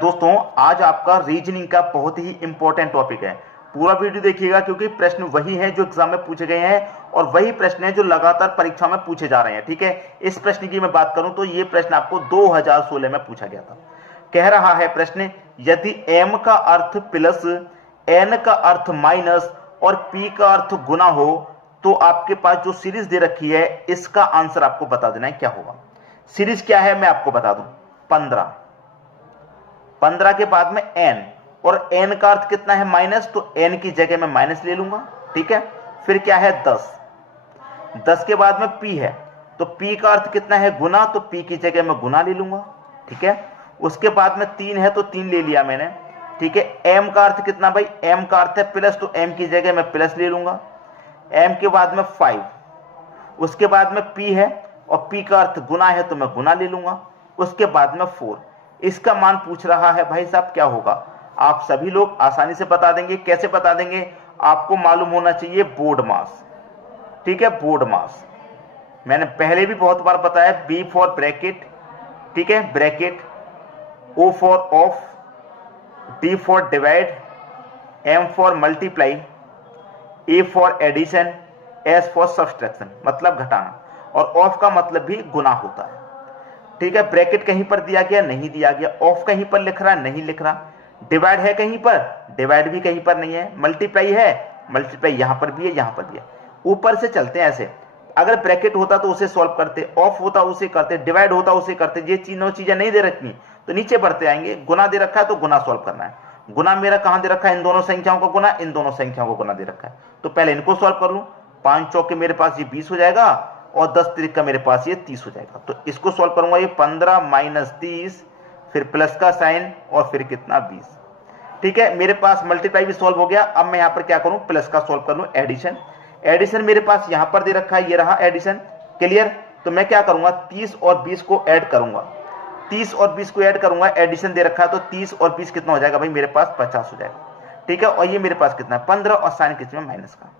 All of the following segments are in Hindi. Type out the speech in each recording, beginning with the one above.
दोस्तों आज आपका रीजनिंग का बहुत ही इंपॉर्टेंट टॉपिक है। पूरा वीडियो देखिएगा क्योंकि प्रश्न वही हैं जो एग्जाम में पूछे गए हैं और वही प्रश्न हैं जो लगातार परीक्षा में पूछे जा रहे हैं। ठीक है, इस प्रश्न की मैं बात करूं तो ये प्रश्न आपको 2016 में पूछा गया था। कह रहा है प्रश्न, यदि m का अर्थ प्लस, n का अर्थ माइनस और p का अर्थ गुना हो तो आपके पास जो सीरीज दे रखी है इसका आंसर आपको बता देना है क्या होगा। सीरीज क्या है मैं आपको बता दूं, 15 के बाद में n और n का अर्थ कितना है माइनस, तो n की जगह में माइनस ले लूंगा। ठीक है, फिर क्या है 10 के बाद में p है तो p का अर्थ कितना है गुना, तो p की जगह में गुना ले लूंगा। ठीक है, उसके बाद में 3 है तो 3 ले लिया मैंने। ठीक है, m का अर्थ कितना भाई, m का अर्थ है प्लस तो m की जगह में प्लस ले लूंगा। m के बाद में 5, उसके बाद में p है और p का अर्थ गुना है तो मैं गुना ले लूंगा। उसके बाद में 4, इसका मान पूछ रहा है भाई साहब क्या होगा। आप सभी लोग आसानी से बता देंगे। कैसे बता देंगे, आपको मालूम होना चाहिए बोर्ड मास। ठीक है, बोर्ड मास मैंने पहले भी बहुत बार बताया, बी फॉर ब्रैकेट, ठीक है bracket, O for of, D for divide, M for multiply, A for addition, S for subtraction मतलब घटाना, और ऑफ का मतलब भी गुना होता है। ठीक है, ब्रैकेट कहीं पर दिया गया नहीं दिया गया, ऑफ कहीं पर लिख रहा नहीं लिख रहा, डिवाइड है कहीं पर, डिवाइड भी कहीं पर नहीं है, मल्टीप्लाई है, मल्टीप्लाई यहां पर भी है यहां पर भी है। ऊपर से चलते हैं ऐसे, अगर ब्रैकेट होता तो उसे सॉल्व करते, ऑफ होता उसे करते, डिवाइड होता उसे करते। ये तीनों चीजें नहीं दे रखी तो नीचे बढ़ते आएंगे। गुना दे रखा है तो गुना सॉल्व करना है। गुना मेरा कहां दे रखा है, इन दोनों संख्याओं का गुना, इन दोनों संख्याओं को गुना दे रखा है। तो पहले इनको सॉल्व कर लूं, 5 चौके मेरे पास ये 20 हो जाएगा और 10 त्रिक का मेरे पास ये 30 हो जाएगा। तो इसको सॉल्व करूंगा, ये 15 माइनस 30, फिर प्लस का साइन और फिर कितना 20। ठीक है, मेरे पास मल्टीप्लाई भी सॉल्व हो गया। अब मैं यहां पर क्या करूं, प्लस का सॉल्व कर लूं, एडिशन। एडिशन मेरे पास यहां पर दे रखा है, ये रहा एडिशन, क्लियर। तो मैं क्या करूंगा, 30 और 20 को ऐड करूंगा, 30 और 20 को ऐड करूंगा, एडिशन दे रखा है तो 30 और 20 कितना हो जाएगा भाई, मेरे पास 50 हो जाएगा। ठीक है, और ये मेरे पास कितना है 15 और साइन किसमें, माइनस का।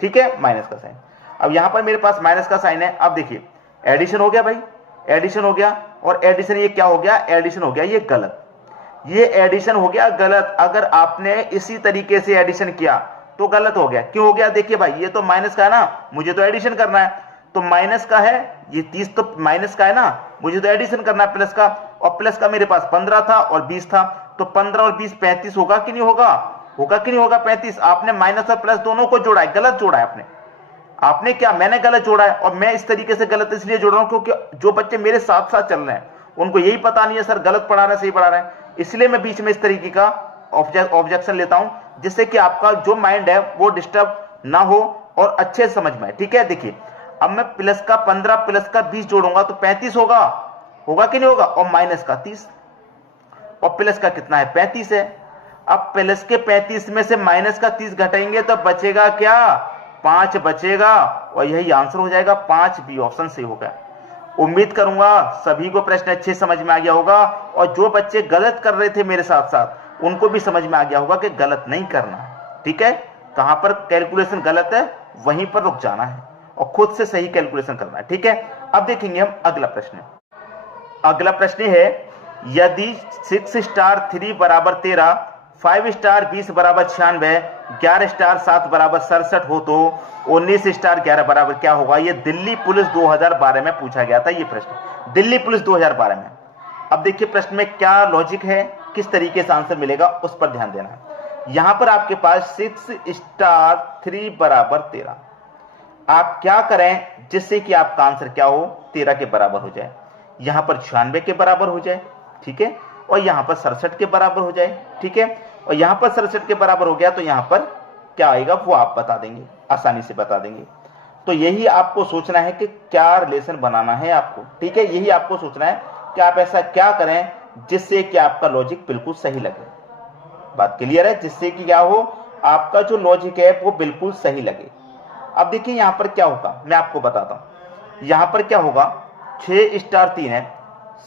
ठीक है, माइनस का साइन। अब यहां पर मेरे पास माइनस का साइन है। अब देखिए एडिशन हो गया भाई, एडिशन हो गया, और एडिशन ये क्या हो गया, एडिशन हो गया ये गलत, ये एडिशन हो गया गलत। अगर आपने इसी तरीके से एडिशन किया तो गलत हो गया। क्यों हो गया, देखिए भाई ये तो माइनस का है ना, मुझे तो एडिशन करना है, तो माइनस का है, ये 30 तो माइनस का है ना, मुझे तो एडिशन करना है प्लस का, और प्लस का मेरे पास 15 था और 20 था, तो 15 और 20 35 होगा कि नहीं होगा, होगा कि नहीं होगा 35। आपने माइनस और प्लस दोनों को जोड़ा है, गलत जोड़ा है आपने क्या, मैंने गलत जोड़ा है। और मैं इस तरीके से गलत इसलिए जोड़ रहा हूं क्योंकि जो बच्चे मेरे साथ साथ चल रहे हैं उनको यही पता नहीं है सर गलत पढ़ा रहे हैं सही पढ़ा रहे हैं, इसलिए मैं बीच में इस तरीके का ऑब्जेक्शन लेता हूं, जिससे कि आपका जो माइंड है वो डिस्टर्ब ना हो और अच्छे से समझ में आए। ठीक है, देखिए अब मैं प्लस का 15 प्लस का 20 जोड़ूंगा तो 35 होगा, होगा कि नहीं होगा, और माइनस का 30, और प्लस का कितना है 35 है। अब प्लस के 35 में से माइनस का 30 घटाएंगे तो बचेगा क्या, 5 बचेगा, और यही आंसर हो जाएगा 5, बी ऑप्शन सही होगा। उम्मीद करूंगा सभी को प्रश्न अच्छे समझ में आ गया होगा, और जो बच्चे गलत कर रहे थे मेरे साथ साथ उनको भी समझ में आ गया होगा कि गलत नहीं करना है। ठीक है, कहां पर कैलकुलेशन गलत है वहीं पर रुक जाना है और खुद से सही कैलकुलेशन करना है। ठीक है, अब देखेंगे हम अगला प्रश्न। अगला प्रश्न है, यदि 6 स्टार 3 बराबर 13, 5 स्टार 20 बराबर 96, 11 स्टार 7 बराबर 67 हो तो 19 स्टार 11 बराबर क्या होगा। ये दिल्ली पुलिस 2012 में पूछा गया था ये प्रश्न, दिल्ली पुलिस 2012 में। अब देखिए प्रश्न में क्या लॉजिक है, किस तरीके से आंसर मिलेगा उस पर ध्यान देना है। यहां पर आपके पास 6 स्टार 3 बराबर 13, आप क्या करें जिससे कि आपका आंसर क्या हो, 13 के बराबर हो जाए, यहां पर 96 के बराबर हो जाए। ठीक है, और यहां पर 67 के बराबर हो जाए। ठीक है, और यहां पर 67 के बराबर हो गया तो यहां पर क्या आएगा वो आप बता देंगे, आसानी से बता देंगे। तो यही आपको सोचना है कि क्या रिलेशन बनाना है आपको। ठीक है, यही आपको सोचना है कि आप ऐसा क्या करें जिससे कि आपका लॉजिक बिल्कुल सही लगे। बात क्लियर है, जिससे कि क्या हो, आपका जो लॉजिक है वो बिल्कुल सही लगे। अब देखिए यहां पर क्या होगा मैं आपको बताता हूं। यहां पर क्या होगा, 6 स्टार 3 है,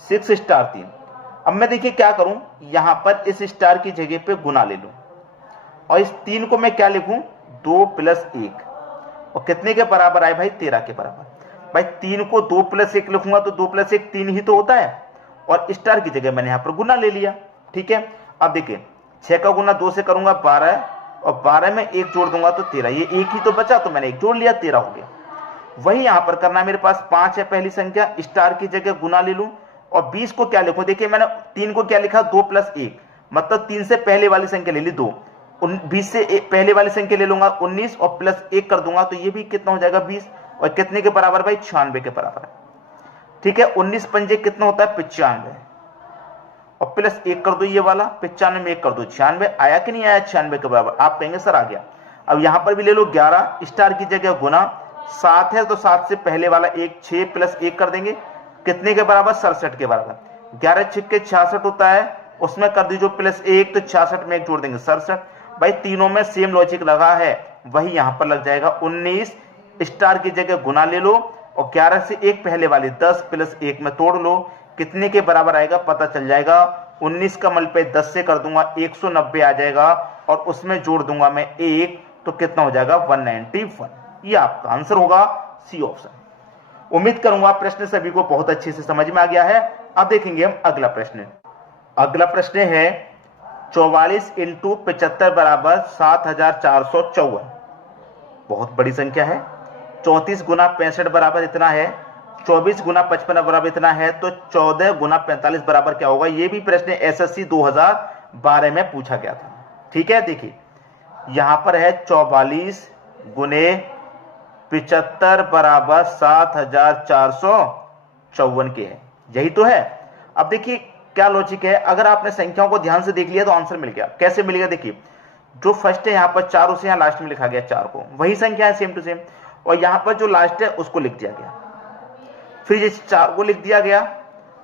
6 स्टार 3। अब मैं देखिए क्या करूं, यहां पर इस स्टार की जगह पे गुना ले लूं और इस 3 को मैं क्या लिखूं, 2 प्लस 1, और कितने के बराबर आए भाई, 13 के बराबर। भाई 3 को 2 प्लस 1 लिखूंगा तो 2 प्लस 1 3 ही तो होता है, और स्टार की जगह मैंने यहां पर गुना ले लिया। ठीक है। अब देखिए 6 का गुना 2 से करूंगा 12 और 12 में 1 जोड़ दूंगा तो 13, ये एक ही तो बचा तो मैंने 1 जोड़ लिया 13 हो गया। वही यहां पर करना है, मेरे पास 5 है पहली संख्या, स्टार की जगह गुना ले लूं और 20 को क्या लिखूं, देखिए मैंने 3 को क्या लिखा 2 + 1, मतलब 3 से पहले वाली संख्या ले ली 2, 20 से पहले वाली संख्या ले लूंगा 19 और +1 कर दूंगा तो ये भी कितना हो जाएगा 20 और कितने के बराबर भाई 96 के बराबर है। ठीक है, 19 पंजे कितना होता है 95 और +1 कर दो ये वाला 95 में 1 कर दो 96, आया कि नहीं आया 96 के बराबर, आप कहेंगे सर आ गया। अब यहां पर भी ले लो 11, स्टार की जगह गुना, 7 है तो 7 से पहले वाला 1, 6 + 1 कर देंगे कितने के बराबर 67 के बराबर। 11 छिक्के 66 होता है, उसमें कर दीजिए +1 तो 66 में 1 जोड़ देंगे 67। भाई तीनों में सेम लॉजिक लगा है, वही यहां पर लग जाएगा। 19 स्टार की जगह गुना ले लो और 11 से 1 पहले वाले 10 + 1 में तोड़ लो कितने के बराबर आएगा पता चल जाएगा। 19 का मल्टीप्लाई 10 से कर दूंगा 190 आ जाएगा और उसमें जोड़ दूंगा मैं 1 तो कितना हो जाएगा 191। ये आपका आंसर होगा सी ऑप्शन। उम्मीद करूंगा प्रश्न सभी को बहुत अच्छे से समझ में आ गया है। अब देखेंगे हम अगला प्रश्न। अगला प्रश्न है 44 × 75 बराबर 7454। बहुत बड़ी संख्या है। 34 गुना 65 बराबर इतना है, 24 गुना 55 बराबर इतना है, तो 14 गुना 45 बराबर क्या होगा। ये भी प्रश्न SSC 2012 में पूछा गया था। ठीक है, देखिए यहां पर है 44 गुने 75 बराबर 7454 के है, यही तो है। अब देखिए क्या लॉजिक है, अगर आपने संख्याओं को ध्यान से देख लिया तो आंसर मिल गया। कैसे मिलेगा, देखिए जो फर्स्ट है यहां पर 4 उसे यहां लास्ट में लिखा गया 4 को, वही संख्या है सेम टू सेम, और यहां पर जो लास्ट है उसको लिख दिया गया, फिर ये 4 को लिख दिया गया,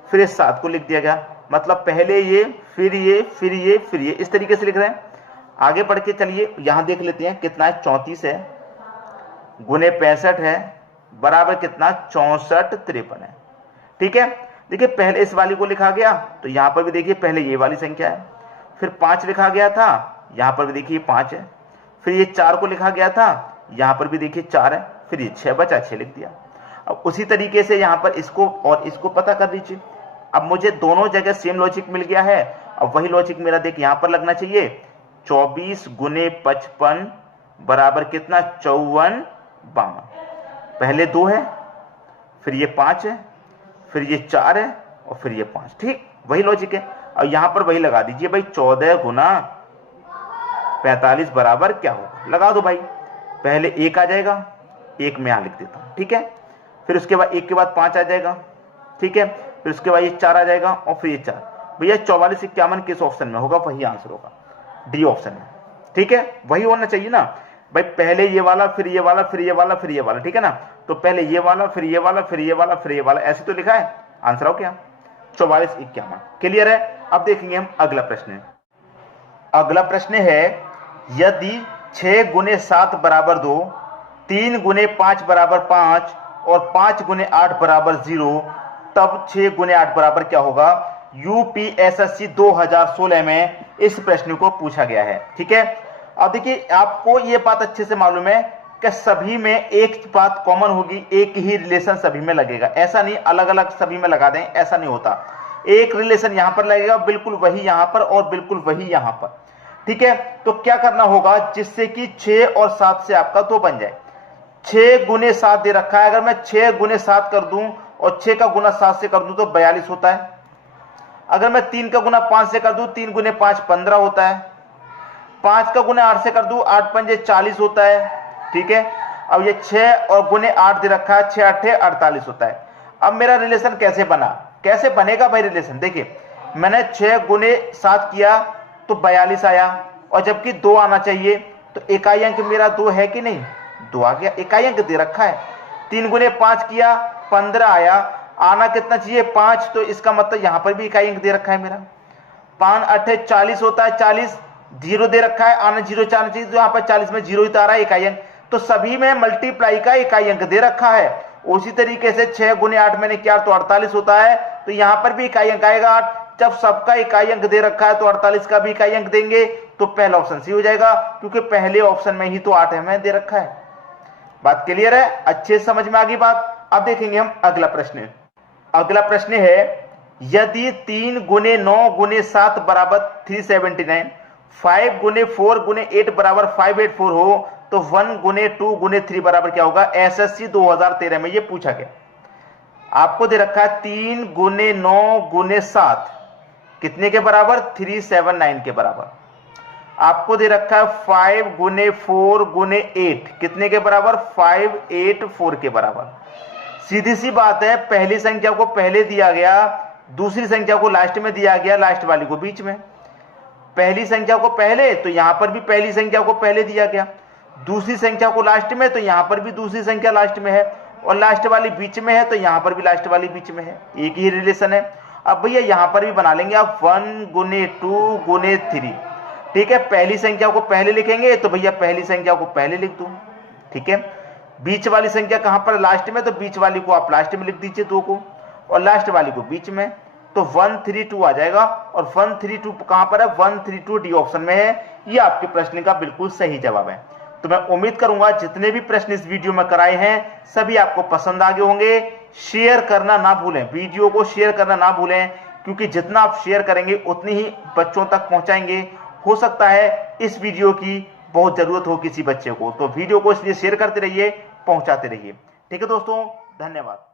फिर ये 7 को लिख दिया गया, मतलब पहले ये फिर ये फिर ये फिर ये, इस तरीके से लिख रहे हैं। आगे बढ़ के चलिए यहां देख लेते हैं कितना है, 34 है गुने 65 है बराबर कितना 64 53 है। ठीक है, देखिए पहले इस वाली को लिखा गया तो यहां पर भी देखिए पहले ये वाली संख्या है, फिर 5 लिखा गया था, यहां पर भी देखिए 5 है, फिर ये 4 को लिखा गया था, यहां पर भी देखिए 4 है, फिर ये 6 बचा 6 लिख दिया। अब उसी तरीके से यहां पर इसको और इसको पता कर दीजिए। अब मुझे दोनों जगह सेम लॉजिक मिल गया है, अब वही लॉजिक मेरा देख यहां पर लगना चाहिए। 24 गुने 55 बराबर कितना 54 52, पहले 2 है, फिर ये 5 है, फिर ये 4 है और फिर ये 5। ठीक, वही लॉजिक है। और यहां पर वही लगा दीजिए भाई, 14 गुना 45 बराबर क्या होगा, लगा दो भाई। पहले 1 आ जाएगा, 1 में यहां लिख देता हूं। ठीक है, फिर उसके बाद 1 के बाद 5 आ जाएगा। ठीक है, फिर उसके बाद ये 4 आ जाएगा और फिर ये 4। भैया 44 51 किस ऑप्शन में होगा, वही आंसर होगा डी ऑप्शन में। ठीक है, वही होना चाहिए ना भाई, पहले ये वाला फिर ये वाला फिर ये वाला फिर ये वाला। ठीक है ना, तो पहले ये वाला फिर ये वाला फिर ये वाला फिर ये वाला, ऐसे तो लिखा है। आंसर हो क्या 44 51। क्लियर है। अब देखेंगे हम अगला प्रश्न। अगला प्रश्न है यदि 6 गुने 7 बराबर 2, 3 गुने 5 बराबर 5 और 5 गुने 8 बराबर 0, तब 6 गुने 8 बराबर क्या होगा। UPSSC 2016 में इस प्रश्न को पूछा गया है। ठीक है, अब देखिए आपको ये बात अच्छे से मालूम है कि सभी में एक बात कॉमन होगी, एक ही रिलेशन सभी में लगेगा। ऐसा नहीं अलग अलग सभी में लगा दें, ऐसा नहीं होता। एक रिलेशन यहां पर लगेगा, बिल्कुल वही यहां पर और बिल्कुल वही यहां पर। ठीक है, तो क्या करना होगा जिससे कि 6 और 7 से आपका 2 बन जाए। 6 गुने 7 दे रखा है, अगर मैं 6 गुने 7 कर दूं और 6 का गुना 7 से कर दूं तो 42 होता है। अगर मैं 3 का गुना 5 से कर दूं, 3 गुने 5 15 होता है। 5 का गुने 8 से कर दूं, 8 पंजे 40 होता है। ठीक है, अब ये 6 और गुने 8 दे रखा है, 6 8 48 होता है। अब मेरा रिलेशन कैसे बना, कैसे बनेगा भाई रिलेशन, देखिए मैंने 6 गुने 7 किया तो 42 आया, और जबकि 2 आना चाहिए, तो इकाई अंक मेरा 2 है कि नहीं, 2 आ गया, इकाई अंक दे रखा है। 3 गुने 5 किया 15 आया, आना कितना चाहिए 5, तो इसका मतलब यहां पर भी इकाई अंक दे रखा है मेरा। 5 8 40 होता है, 40 0 दे रखा है, आना 0 चाहना चाहिए, तो यहाँ पर 40 में 0 ही तो आ रहा है इकाई अंक, तो सभी में मल्टीप्लाई का इकाई अंक दे रखा है। उसी तरीके से 6 गुने 8 मैंने किया तो 48 होता है, तो यहां पर भी इकाई अंक आएगा 8। जब सबका इकाई अंक दे रखा है तो 48 का भी इकाई अंक देंगे, तो पहला ऑप्शन सी हो जाएगा, क्योंकि पहले ऑप्शन में ही तो 8 हमें दे रखा है। बात क्लियर है, अच्छे से समझ में आ गई बात। अब देखेंगे हम अगला प्रश्न। अगला प्रश्न है यदि 3 गुने 9 गुने 7 बराबर 379, 5 गुने 4 गुने 8 बराबर 584 हो तो 1 गुने 2 गुने 3 बराबर क्या होगा? एसएससी 2013 में ये पूछा गया। आपको दे रखा है 3 गुने 9 गुने 7 कितने के बराबर? 379 के बराबर। आपको दे रखा है 5 गुने 4 गुने 8 कितने के बराबर? 584 के बराबर। सीधी सी बात है, पहली संख्या को पहले दिया गया, दूसरी संख्या को लास्ट में दिया गया, लास्ट वाली को बीच में। पहली संख्या को पहले तो यहां पर भी पहली संख्या को पहले दिया गया, दूसरी संख्या को लास्ट में तो यहां पर भी दूसरी संख्या लास्ट में है, और लास्ट वाली बीच में है तो यहां पर भी लास्ट वाली बीच में है। एक ही रिलेशन है। अब भैया यहां पर भी बना लेंगे आप 1 गुने 2 गुने 3। ठीक है, पहली संख्या को पहले लिखेंगे तो भैया पहली संख्या को पहले लिख दो। ठीक है, बीच वाली संख्या कहां पर? लास्ट में, तो बीच वाली को आप लास्ट में लिख दीजिए 2 को, और लास्ट वाली को बीच में, तो 132 आ जाएगा। और 132 कहां पर है? 132 डी ऑप्शन में है। ये आपके प्रश्न का बिल्कुल सही जवाब है। तो मैं उम्मीद करूंगा जितने भी प्रश्न इस वीडियो में कराए हैं सभी आपको पसंद आ गए होंगे। शेयर करना ना भूलें, वीडियो को शेयर करना ना भूलें, क्योंकि जितना आप शेयर करेंगे उतनी ही बच्चों तक पहुंचाएंगे। हो सकता है इस वीडियो की बहुत जरूरत हो किसी बच्चे को, तो वीडियो को इसलिए शेयर करते रहिए, पहुंचाते रहिए। ठीक है दोस्तों, धन्यवाद।